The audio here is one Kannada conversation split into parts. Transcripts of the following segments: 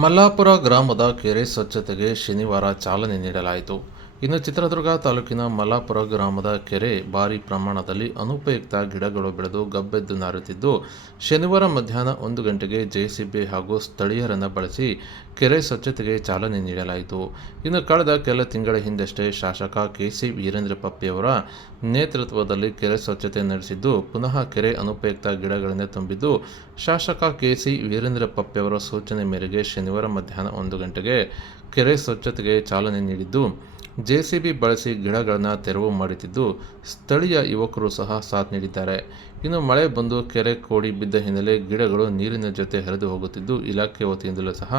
ಮಲ್ಲಾಪುರ ಗ್ರಾಮದ ಕೆರೆ ಸ್ವಚ್ಛತೆಗೆ ಶನಿವಾರ ಚಾಲನೆ ನೀಡಲಾಯಿತು. ಇನ್ನು ಚಿತ್ರದುರ್ಗ ತಾಲೂಕಿನ ಮಲಾಪುರ ಗ್ರಾಮದ ಕೆರೆ ಭಾರಿ ಪ್ರಮಾಣದಲ್ಲಿ ಅನುಪಯುಕ್ತ ಗಿಡಗಳು ಬೆಳೆದು ಗಬ್ಬೆದ್ದು ನಾರುತ್ತಿದ್ದು, ಶನಿವಾರ ಮಧ್ಯಾಹ್ನ ಒಂದು ಗಂಟೆಗೆ ಜೆಸಿಬಿ ಹಾಗೂ ಸ್ಥಳೀಯರನ್ನು ಬಳಸಿ ಕೆರೆ ಸ್ವಚ್ಛತೆಗೆ ಚಾಲನೆ ನೀಡಲಾಯಿತು. ಇನ್ನು ಕಳೆದ ಕೆಲ ತಿಂಗಳ ಹಿಂದಷ್ಟೇ ಶಾಸಕ ಕೆಸಿ ವೀರೇಂದ್ರ ಪಪ್ಪಿಯವರ ನೇತೃತ್ವದಲ್ಲಿ ಕೆರೆ ಸ್ವಚ್ಛತೆ ನಡೆಸಿದ್ದು, ಪುನಃ ಕೆರೆ ಅನುಪಯುಕ್ತ ಗಿಡಗಳಿಂದ ತುಂಬಿದ್ದು, ಶಾಸಕ ಕೆಸಿ ವೀರೇಂದ್ರ ಪಪ್ಪಿಯವರ ಸೂಚನೆ ಮೇರೆಗೆ ಶನಿವಾರ ಮಧ್ಯಾಹ್ನ ಒಂದು ಗಂಟೆಗೆ ಕೆರೆ ಸ್ವಚ್ಛತೆಗೆ ಚಾಲನೆ ನೀಡಿದ್ದು ಜೆಸಿಬಿ ಬಳಸಿ ಗಿಡಗಳನ್ನು ತೆರವು ಮಾಡುತ್ತಿದ್ದು, ಸ್ಥಳೀಯ ಯುವಕರು ಸಹ ಸಾಥ್ ನೀಡಿದ್ದಾರೆ. ಇನ್ನು ಮಳೆ ಬಂದು ಕೆರೆ ಕೋಡಿ ಬಿದ್ದ ಹಿನ್ನೆಲೆ ಗಿಡಗಳು ನೀರಿನ ಜೊತೆ ಹರಿದು ಹೋಗುತ್ತಿದ್ದು, ಇಲಾಖೆ ವತಿಯಿಂದಲೂ ಸಹ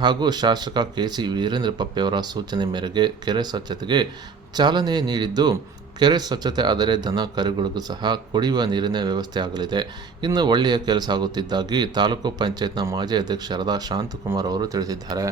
ಹಾಗೂ ಶಾಸಕ ಕೆ ಸಿ ವೀರೇಂದ್ರ ಪಪ್ಪೆಯವರ ಸೂಚನೆ ಮೇರೆಗೆ ಕೆರೆ ಸ್ವಚ್ಛತೆಗೆ ಚಾಲನೆ ನೀಡಿದ್ದು, ಕೆರೆ ಸ್ವಚ್ಛತೆ ಆದರೆ ದನ ಕರುಗಳಿಗೂ ಸಹ ಕುಡಿಯುವ ನೀರಿನ ವ್ಯವಸ್ಥೆ ಆಗಲಿದೆ. ಇನ್ನು ಒಳ್ಳೆಯ ಕೆಲಸ ಆಗುತ್ತಿದ್ದಾಗಿ ತಾಲೂಕು ಪಂಚಾಯತ್ನ ಮಾಜಿ ಅಧ್ಯಕ್ಷರಾದ ಶಾಂತಕುಮಾರ್ ಅವರು ತಿಳಿಸಿದ್ದಾರೆ.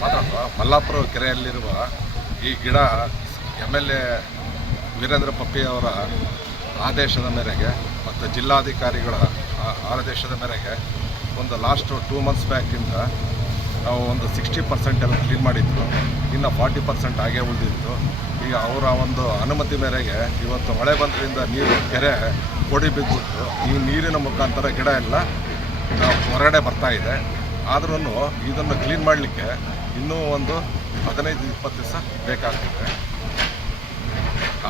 ಮಾತಾಡುವ ಮಲ್ಲಾಪುರ ಕೆರೆಯಲ್ಲಿರುವ ಈ ಗಿಡ M L A Veerendra Puppy ಅವರ ಆದೇಶದ ಮೇರೆಗೆ ಮತ್ತು ಜಿಲ್ಲಾಧಿಕಾರಿಗಳ ಆದೇಶದ ಮೇರೆಗೆ ಒಂದು ಲಾಸ್ಟ್ ಟೂ ಮಂತ್ಸ್ ಬ್ಯಾಕಿಂದ ನಾವು ಒಂದು ಸಿಕ್ಸ್ಟಿ ಪರ್ಸೆಂಟ್ ಎಲ್ಲ ಕ್ಲೀನ್ ಮಾಡಿದ್ದರು ಇನ್ನು ಫಾರ್ಟಿ ಪರ್ಸೆಂಟ್ ಹಾಗೆ ಉಳಿದಿತ್ತು. ಈಗ ಅವರ ಒಂದು ಅನುಮತಿ ಮೇರೆಗೆ ಇವತ್ತು ಮಳೆ ಬಂದ್ರಿಂದ ನೀರು ಕೆರೆ ಕೊಡಿ ಬಿದ್ದಿತ್ತು. ಈ ನೀರಿನ ಮುಖಾಂತರ ಗಿಡ ಎಲ್ಲ ಹೊರಗಡೆ ಬರ್ತಾ ಇದೆ. ಆದ್ರೂ ಇದನ್ನು ಕ್ಲೀನ್ ಮಾಡಲಿಕ್ಕೆ ಇನ್ನೂ ಒಂದು ಹದಿನೈದು, ಇಪ್ಪತ್ತು ದಿವಸ ಬೇಕಾಗ್ತದೆ.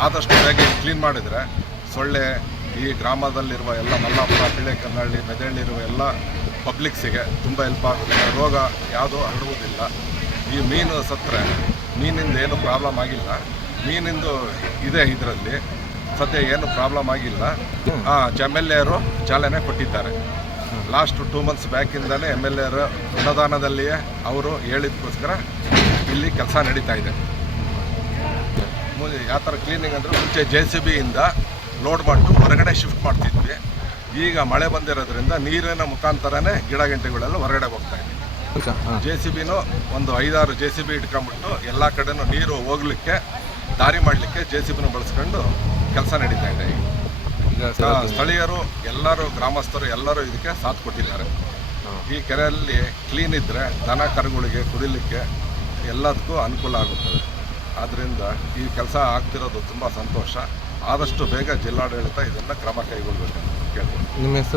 ಆದಷ್ಟು ಬೇಗ ಕ್ಲೀನ್ ಮಾಡಿದರೆ ಸೊಳ್ಳೆ ಈ ಗ್ರಾಮದಲ್ಲಿರುವ ಎಲ್ಲ ಮಲ್ಲಾಪುರ ಬಿಳೆಕನ್ನಳ್ಳಿ ಮೆದಳ್ಳಿರುವ ಎಲ್ಲ ಪಬ್ಲಿಕ್ಸಿಗೆ ತುಂಬ ಹೆಲ್ಪ್ ಆಗುತ್ತೆ ರೋಗ ಯಾವುದೂ ಹರಡುವುದಿಲ್ಲ. ಈ ಮೀನು ಸತ್ತರೆ ಮೀನಿಂದ ಏನು ಪ್ರಾಬ್ಲಮ್ ಆಗಿಲ್ಲ. ಮೀನಿಂದು ಇದೆ ಇದರಲ್ಲಿ. ಸದ್ಯ ಏನು ಪ್ರಾಬ್ಲಮ್ ಆಗಿಲ್ಲ. ಎಂ ಎಲ್ ಎರು ಚಾಲನೆ ಕೊಟ್ಟಿದ್ದಾರೆ. ಲಾಸ್ಟ್ ಟೂ ಮಂತ್ಸ್ ಬ್ಯಾಕಿಂದಲೇ ಎಂ ಎಲ್ ಎರು ಅನುದಾನದಲ್ಲಿಯೇ ಅವರು ಹೇಳಿದಕ್ಕೋಸ್ಕರ ಇಲ್ಲಿ ಕೆಲಸ ನಡೀತಾ ಇದೆ. ಯಾವ ಥರ ಕ್ಲೀನಿಂಗ್ ಅಂದರೆ ಮುಂಚೆ ಜೆ ಸಿ ಬಿಯಿಂದ ಲೋಡ್ ಮಾಡಿಟ್ಟು ಹೊರಗಡೆ ಶಿಫ್ಟ್ ಮಾಡ್ತಿದ್ವಿ. ಈಗ ಮಳೆ ಬಂದಿರೋದ್ರಿಂದ ನೀರಿನ ಮುಖಾಂತರನೇ ಗಿಡ ಗಂಟೆಗಳೆಲ್ಲ ಹೊರಗಡೆ ಹೋಗ್ತಾ ಇದೆ. ಜೆ ಸಿ ಬಿನು ಒಂದು ಐದಾರು ಜೆ ಸಿ ಬಿ ಇಟ್ಕೊಂಡ್ಬಿಟ್ಟು ಎಲ್ಲ ಕಡೆನೂ ನೀರು ಹೋಗ್ಲಿಕ್ಕೆ ದಾರಿ ಮಾಡಲಿಕ್ಕೆ ಜೆ ಸಿ ಬಿನ ಬಳಸ್ಕೊಂಡು ಕೆಲಸ ನಡೀತಾ ಇದೆ. ಈಗ ಸ್ಥಳೀಯರು ಎಲ್ಲರೂ ಗ್ರಾಮಸ್ಥರು ಎಲ್ಲರೂ ಇದಕ್ಕೆ ಸಾಥ್ ಕೊಟ್ಟಿದ್ದಾರೆ. ಈ ಕೆರೆಯಲ್ಲಿ ಕ್ಲೀನ್ ಇದ್ದರೆ ದನ ಕರುಗಳಿಗೆ ಕುಡಿಲಿಕ್ಕೆ ಎಲ್ಲದಕ್ಕೂ ಅನುಕೂಲ ಆಗುತ್ತದೆ. ಆದ್ದರಿಂದ ಈ ಕೆಲಸ ಆಗ್ತಿರೋದು ತುಂಬ ಸಂತೋಷ. ಆದಷ್ಟು ಬೇಗ ಜಿಲ್ಲಾಡಳಿತ ಇದನ್ನು ಕ್ರಮ ಕೈಗೊಳ್ಬೇಕು ಕೇಳ್ಬೋದು ನಿಮ್ಮ ಹೆಸರು?